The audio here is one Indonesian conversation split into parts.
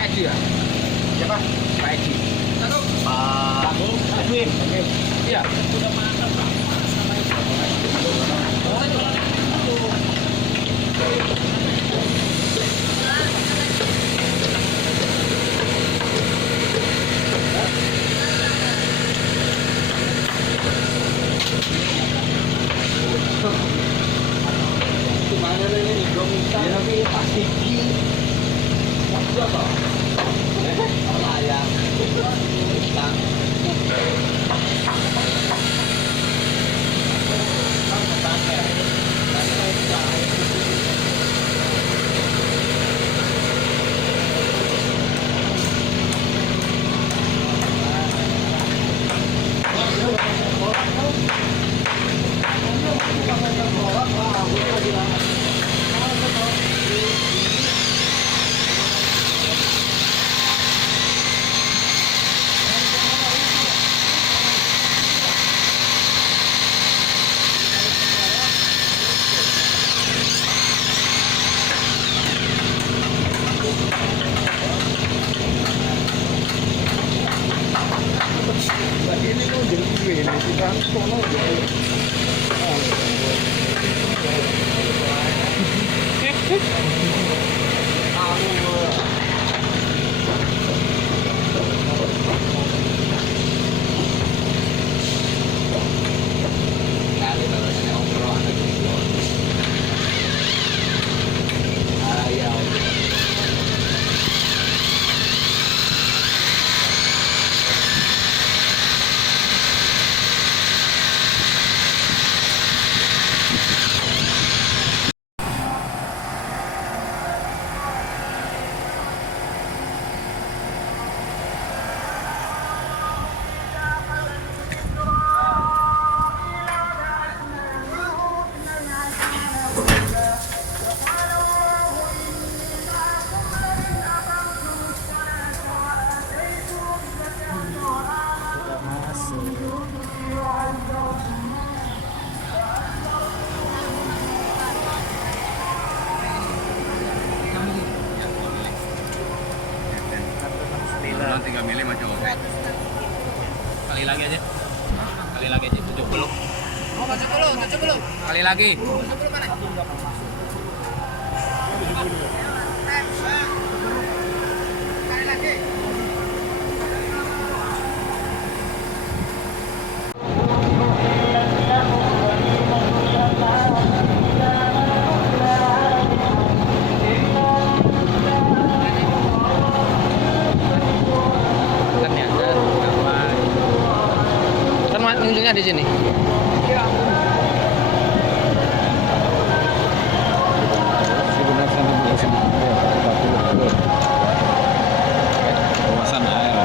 Pak Edi ya? Siapa? Pak Edi. Pak Edwin. Oke. Iya. Udah makan Pak. Sama itu. Oh, jualan itu. Gimana ini Indomie? Ya tapi pasti di. Apa toh? Ayam. Ikan. Ini kok jadi gue ini kita sono Bulan 3 mili mah jauh. Kali lagi aja. Kali lagi aja 70. Oh, 70, 70. Kali lagi. 70 mana? Kali lagi. Kan ujungnya di sini. Kawasan air.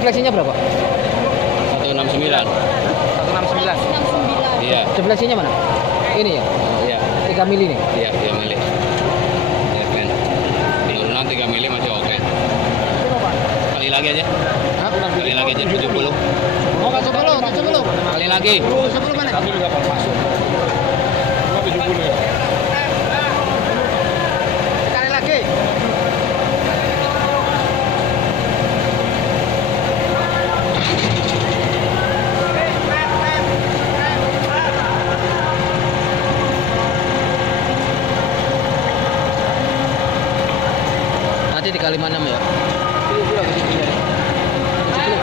Defleksinya berapa? 169. 169. Iya. Defleksinya mana? Ini ya? Iya. 3 mili nih. Iya, 3 mili. Ya kan. Turunan 3 mili masih oke. Kali lagi aja. Hah? Kali lagi aja 70. Oh, 70. Kali lagi. 70 mana? Satu juga Pak masuk. Cuma 70 ya. Sekali lagi. Nanti dikali mana ya? 70 lagi 70 ya. 70.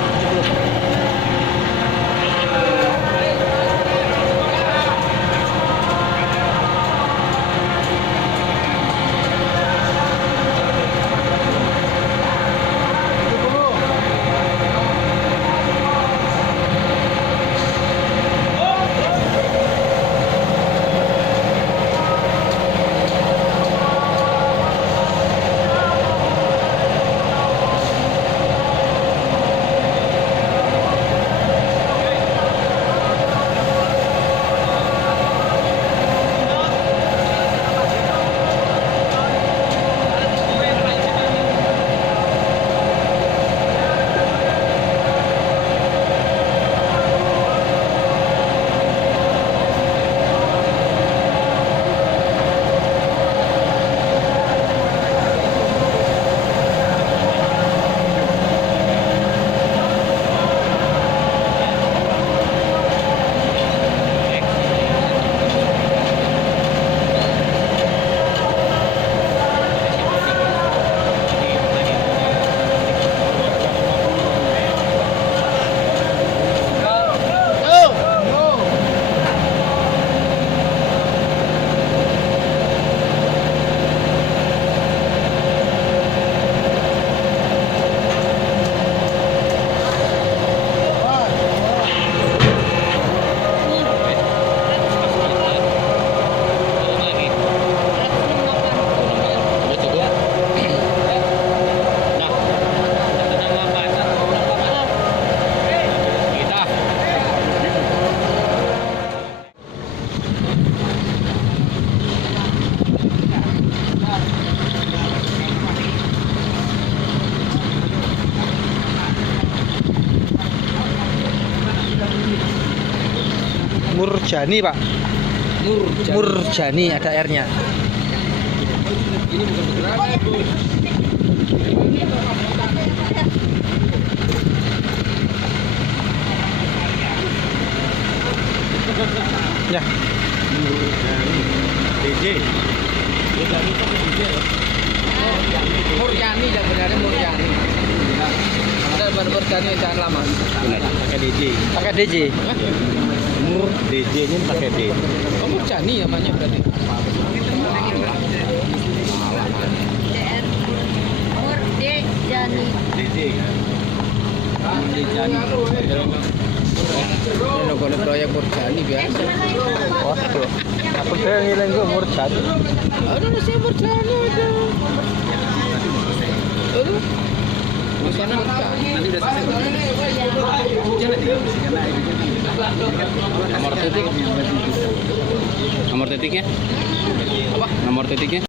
Murjani, Pak. Murjani ada R-nya. Ya. DJ. Murjani yang benarnya Murjani. Ada Murjani jangan lama. Benar, pakai DJ. Pakai DJ. Mur DJ-nya pakai D. Oh, Murjani namanya berarti. Murjani. DJ. Ini logo proyek Murjani biasa. Waduh. Aku saya ngilang ke Murjani. Ada nasi Murjani ada. Aduh. Di sana Murjani. Nanti udah selesai. Nomor titiknya? Apa? Nomor titiknya?